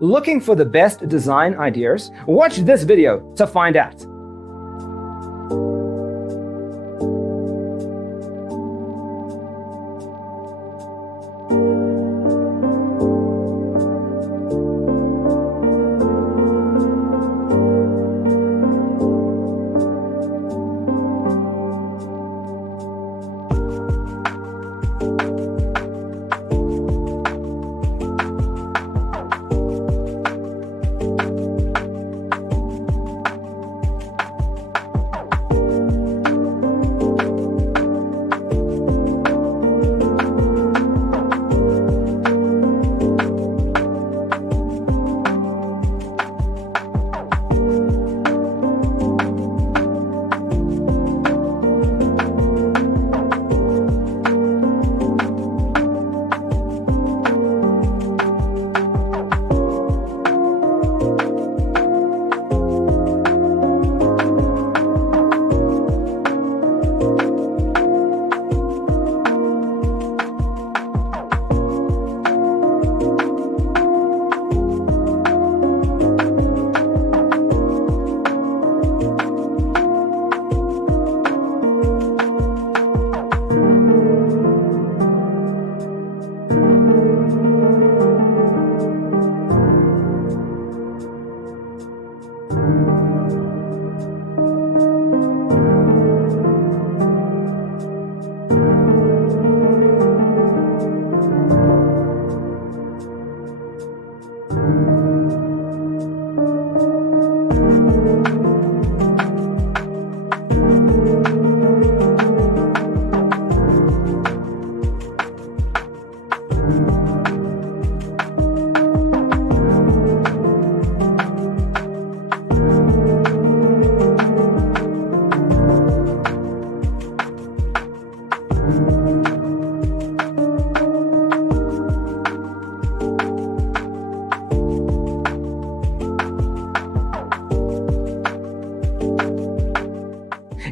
Looking for the best design ideas? Watch this video to find out.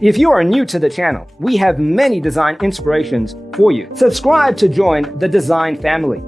If you are new to the channel, we have many design inspirations for you. Subscribe to join the design family.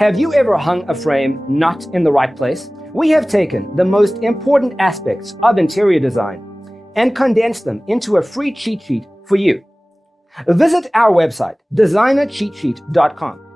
Have you ever hung a frame not in the right place? We have taken the most important aspects of interior design and condensed them into a free cheat sheet for you. Visit our website, designercheatsheet.com.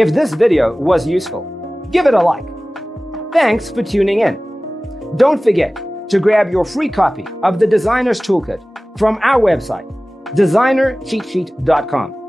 If this video was useful, give it a like. Thanks for tuning in. Don't forget to grab your free copy of the Designer's Toolkit from our website, designercheatsheet.com.